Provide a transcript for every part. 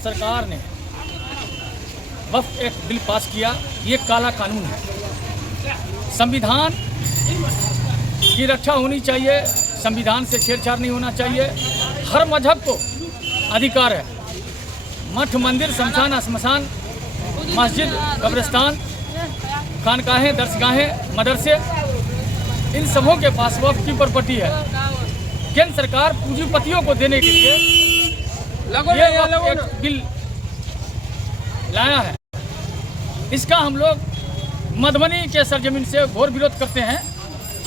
सरकार ने वक्फ एक बिल पास किया, ये काला कानून है। संविधान की रक्षा होनी चाहिए, संविधान से छेड़छाड़ नहीं होना चाहिए। हर मजहब को अधिकार है। मठ, मंदिर, शमशान, श्मशान, मस्जिद, कब्रिस्तान, खानकाहें, दरसगाहें, मदरसे, इन सबों के पास वक्फ की प्रॉपर्टी है। केंद्र सरकार पूंजीपतियों को देने के लिए ये एक बिल लाया है। इसका हम लोग मधुबनी के सरजमीन से घोर विरोध करते हैं।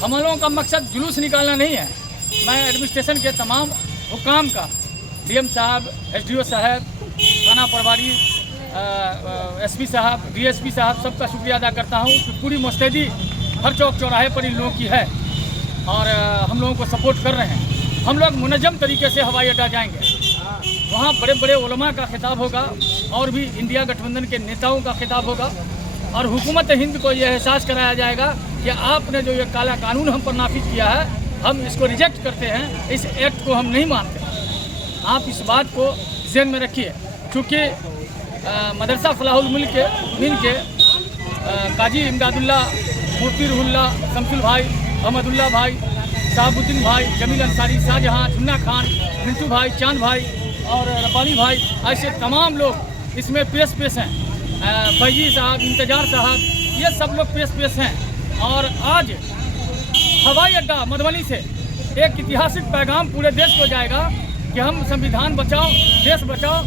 हम लोगों का मकसद जुलूस निकालना नहीं है। मैं एडमिनिस्ट्रेशन के तमाम हुकाम का, डीएम साहब, एसडीओ साहब, थाना प्रभारी, एसपी साहब, डीएसपी साहब, सबका शुक्रिया अदा करता हूँ कि पूरी मुस्तैदी हर चौक चौराहे पर इन लोगों की है और हम लोगों को सपोर्ट कर रहे हैं। हम लोग मुनज़्ज़म तरीके से हवाई अड्डा जाएंगे, वहाँ बड़े बड़े उलमा का खिताब होगा और भी इंडिया गठबंधन के नेताओं का खिताब होगा और हुकूमत हिंद को यह एहसास कराया जाएगा कि आपने जो ये काला कानून हम पर नाफिज किया है, हम इसको रिजेक्ट करते हैं, इस एक्ट को हम नहीं मानते। आप इस बात को ज़हन में रखिए, क्योंकि मदरसा फलाहुल मुल्क के काजी इमदादुल्ला, मुफ्ती रुहुल्ला, शमसुल भाई, अहमदुल्ला भाई, शहाबुद्दीन भाई, जमील अंसारी, शाहजहां, जुन्ना खान, मिंटू भाई, चांद भाई और रब्बानी भाई, ऐसे तमाम लोग इसमें पेश हैं। फैजी साहब, इंतजार साहब, ये सब लोग पेश हैं। और आज हवाई अड्डा मधुबनी से एक ऐतिहासिक पैगाम पूरे देश को जाएगा कि हम संविधान बचाओ, देश बचाओ,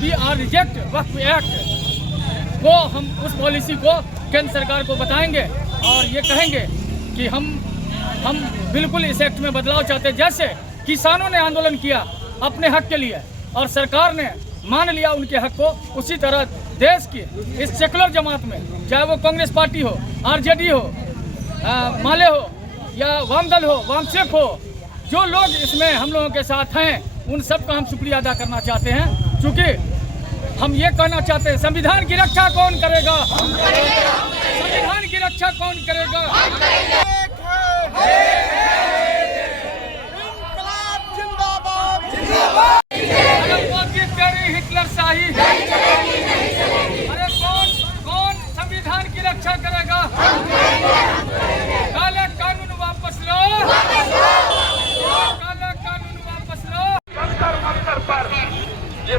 we are reject Waqf act. वो हम उस पॉलिसी को केंद्र सरकार को बताएंगे और ये कहेंगे कि हम बिल्कुल इस एक्ट में बदलाव चाहते हैं। जैसे किसानों ने आंदोलन किया अपने हक के लिए और सरकार ने मान लिया उनके हक को, उसी तरह देश की इस सेकुलर जमात में, चाहे वो कांग्रेस पार्टी हो, आरजेडी हो, माले हो या वामदल हो, वामसेक हो, जो लोग इसमें हम लोगों के साथ हैं, उन सब का हम शुक्रिया अदा करना चाहते हैं। क्योंकि हम ये कहना चाहते हैं, संविधान की रक्षा कौन करेगा? संविधान की रक्षा कौन करेगा? हिटलर शाही, अरे कौन संविधान की रक्षा करेगा? काला कानून वापस लो, काला कानून वापस लो। मंतर पर ये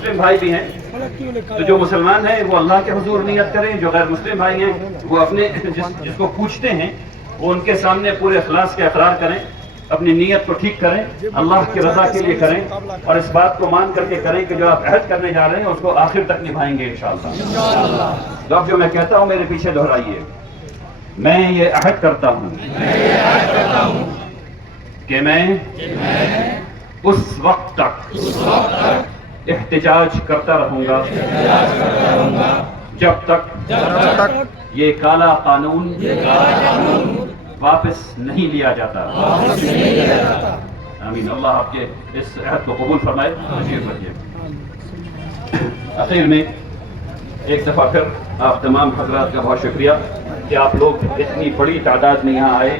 मुस्लिम भाई भी हैं, तो जो मुसलमान हैं वो अल्लाह के हुजूर नियत करें, जो गैर मुस्लिम भाई हैं वो अपने जिसको पूछते हैं वो उनके सामने पूरे इखलास के इकरार करें, अपनी नीयत को ठीक करें, अल्लाह की रजा के लिए करें और इस बात को मान करके करें कि जो आप अहद करने जा रहे हैं उसको आखिर तक निभाएंगे इंशाअल्लाह। तो अब जो मैं कहता हूँ मेरे पीछे दोहराइए। मैं ये अहद करता हूँ कि मैं उस वक्त तक एहतिजाज करता रहूंगा जब तक ये काला कानून वापस नहीं लिया जाता। आमीन। अल्लाह आपके इस अहद को कबूल फरमाए। आखिर में एक दफ़ा फिर आप तमाम हज़रात का बहुत शुक्रिया कि आप लोग इतनी बड़ी तादाद में यहाँ आए,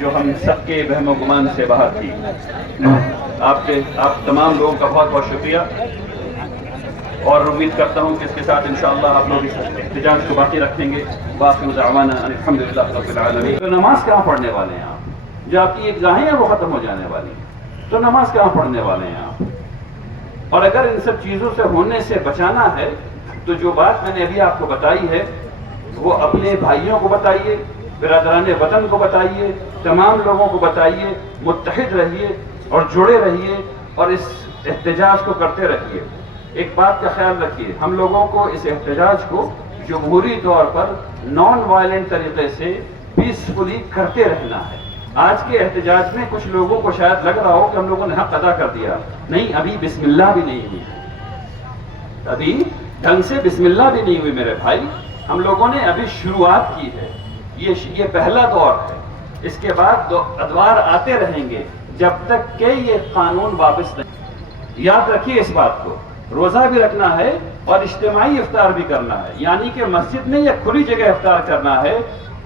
जो हम सबके वहम गुमान से बाहर थी। आप तमाम लोगों का बहुत बहुत शुक्रिया और उम्मीद करता हूँ कि इसके साथ इंशाअल्लाह आप लोग इस एहतिजाज को बाकी रखेंगे। बाकी दावाना अल्हम्दुलिल्लाह रब्बिल आलमीन। तो नमाज कहाँ पढ़ने वाले हैं आप? जो आपकी ईदगाहें हैं वो ख़त्म हो जाने वाली हैं, तो नमाज कहाँ पढ़ने वाले हैं आप? और अगर इन सब चीज़ों से होने से बचाना है तो जो बात मैंने अभी आपको बताई है वो अपने भाइयों को बताइए, बिरादरान वतन को बताइए, तमाम लोगों को बताइए, मुत्तहिद रहिए और जुड़े रहिए और इस एहतिजाज को करते रहिए। एक बात का ख्याल रखिए, हम लोगों को इस एहतिजाज को जमहूरी तौर पर नॉन वायलेंट तरीके से पीसफुली करते रहना है। आज के एहतिजाज में कुछ लोगों को शायद लग रहा हो कि हम लोगों ने हक अदा कर दिया। नहीं, अभी बिस्मिल्लाह भी नहीं हुई, अभी ढंग से बिस्मिल्लाह भी नहीं हुई मेरे भाई। हम लोगों ने अभी शुरुआत की है, ये पहला दौर है। इसके बाद दो अदवार आते रहेंगे जब तक कि ये कानून वापस नहीं। याद रखिए इस बात को, रोजा भी रखना है और इज्तिमाई इफ्तार भी करना है, यानी कि मस्जिद में या खुली जगह इफ्तार करना है,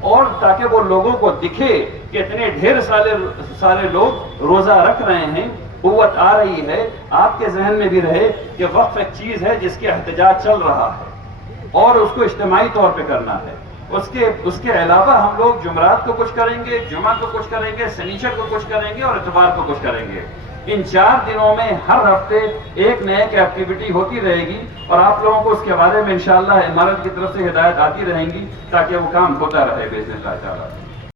और ताकि वो लोगों को दिखे कि इतने ढेर सारे लोग रोजा रख रहे हैं, कुव्वत आ रही है। आपके जहन में भी रहे कि वक्फ एक चीज है जिसके एहतजाज चल रहा है और उसको इज्तिमाई तौर पे करना है। उसके अलावा हम लोग जुमरात को कुछ करेंगे, जुमा को कुछ करेंगे, शनीचर को कुछ करेंगे और इतवार को कुछ करेंगे। इन 4 दिनों में हर हफ्ते एक न एक एक्टिविटी होती रहेगी और आप लोगों को उसके बारे में इंशाअल्लाह इमारत की तरफ से हिदायत आती रहेंगी ताकि वो काम होता रहे बिइज़्निल्लाह ताला।